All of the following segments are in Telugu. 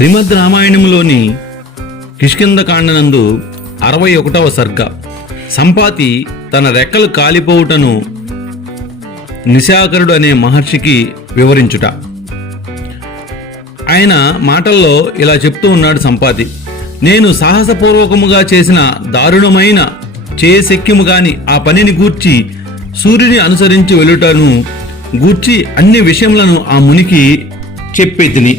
శ్రీమద్ రామాయణంలోని కిష్కింధకాండనందు 61వ సర్గ. సంపాతి తన రెక్కలు కాలిపోవుటను నిశాకరుడు అనే మహర్షికి వివరించుట. ఆయన మాటల్లో ఇలా చెప్తూ ఉన్నాడు సంపాతి. నేను సాహసపూర్వకముగా చేసిన దారుణమైన చేయశక్యము గాని ఆ పనిని గూర్చి సూర్యుని అనుసరించి వెళ్ళుటను గూర్చి అన్ని విషయములను ఆ మునికి చెప్పేతిని.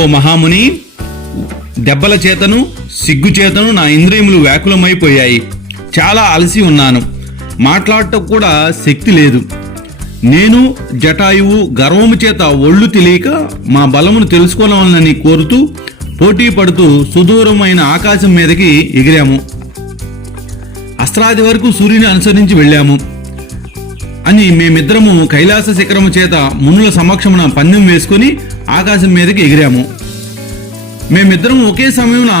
ఓ మహాముని, దెబ్బల చేతను సిగ్గు చేతను నా ఇంద్రియములు వ్యాకులమైపోయాయి. చాలా అలసి ఉన్నాను. మాట్లాడటం కూడా శక్తి లేదు. నేను జటాయువు గర్వము చేత ఒళ్ళు తెలియక మా బలమును తెలుసుకోవాలని కోరుతూ పోటీ పడుతూ సుదూరమైన ఆకాశం మీదకి ఎగిరాము. అస్త్రాది వరకు సూర్యుని అనుసరించి వెళ్ళాము అని మేమిద్దరము కైలాస శిఖరము చేత మునుల సమక్షమున పందెం వేసుకుని ఆకాశం మీదకి ఎగిరాము. మేమిద్దరం ఒకే సమయమున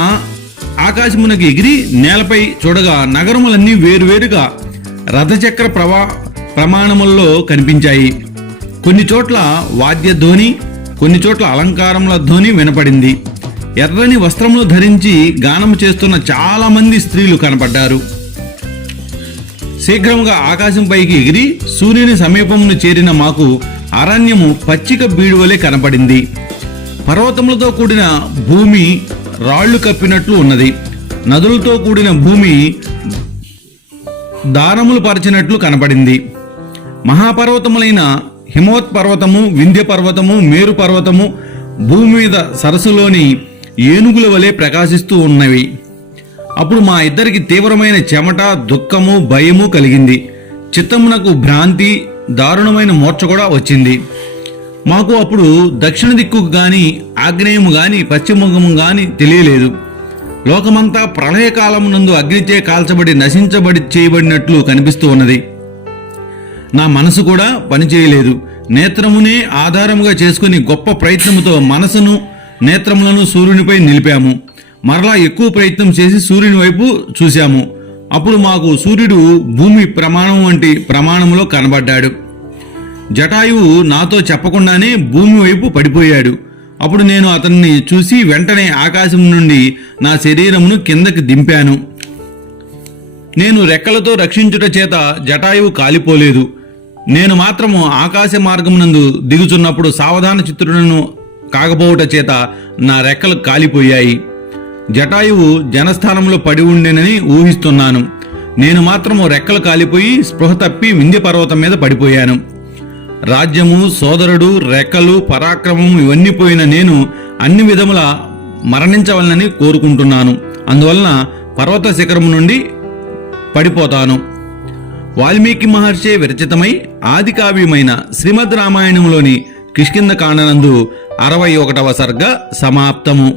ఆకాశమునకి ఎగిరి నేలపై చూడగా నగరములన్నీ వేరువేరుగా రథచక్ర ప్రమాణముల్లో కనిపించాయి. కొన్ని చోట్ల వాద్యధ్వని, కొన్ని చోట్ల అలంకారముల ధ్వని వినపడింది. ఎర్రని వస్త్రములు ధరించి గానము చేస్తున్న చాలా మంది స్త్రీలు కనపడ్డారు. శీఘ్రముగా ఆకాశంపైకి ఎగిరి సూర్యుని సమీపమును చేరిన మాకు అరణ్యము పచ్చిక బీడువలే కనపడింది. పర్వతములతో కూడిన భూమి రాళ్లు కప్పినట్లు ఉన్నది. నదులతో కూడిన భూమి దారములు పరిచినట్లు కనపడింది. మహాపర్వతములైన హిమవత్ పర్వతము, వింధ్య పర్వతము, మేరు పర్వతము భూమి మీద సరస్సులోని ఏనుగుల వలె ప్రకాశిస్తూ ఉన్నవి. అప్పుడు మా ఇద్దరికి తీవ్రమైన చెమట, దుఃఖము, భయము కలిగింది. చిత్తమునకు భ్రాంతి, దారుణమైన మూర్ఛ కూడా వచ్చింది. మాకు అప్పుడు దక్షిణ దిక్కుకు గాని, ఆగ్నేయము గాని, పశ్చిమముఖము గాని తెలియలేదు. లోకమంతా ప్రళయకాలమునందు అగ్నిచే కాల్చబడి నశించబడి చేయబడినట్లు కనిపిస్తూ ఉన్నది. నా మనసు కూడా పనిచేయలేదు. నేత్రమునే ఆధారముగా చేసుకుని గొప్ప ప్రయత్నముతో మనసును, నేత్రములను సూర్యునిపై నిలిపాము. మరలా ఎక్కువ ప్రయత్నం చేసి సూర్యుని వైపు చూశాము. అప్పుడు మాకు సూర్యుడు భూమి ప్రమాణం వంటి ప్రమాణంలో కనబడ్డాడు. జటాయువు నాతో చెప్పకుండానే భూమి వైపు పడిపోయాడు. అప్పుడు నేను అతన్ని చూసి వెంటనే ఆకాశం నుండి నా శరీరమును కిందకి దింపాను. నేను రెక్కలతో రక్షించుట చేత జటాయువు కాలిపోలేదు. నేను మాత్రము ఆకాశ మార్గమునందు దిగుచున్నప్పుడు సావధాన చిత్రులను కాకపోవుట చేత నా రెక్కలు కాలిపోయాయి. జటాయువు జనస్థానంలో పడి ఉండేనని ఊహిస్తున్నాను. నేను మాత్రము రెక్కలు కాలిపోయి స్పృహ తప్పి వింధ్య పర్వతం మీద పడిపోయాను. రాజ్యము, సోదరుడు, రెక్కలు, పరాక్రమము ఇవన్నీ పోయిన నేను అన్ని విధముల మరణించవలనని కోరుకుంటున్నాను. అందువలన పర్వత శిఖరము నుండి పడిపోతాను. వాల్మీకి మహర్షి విరచితమై ఆది కావ్యమైన శ్రీమద్ రామాయణంలోని కిష్కింధకాండనందు 61వ సర్గ సమాప్తము.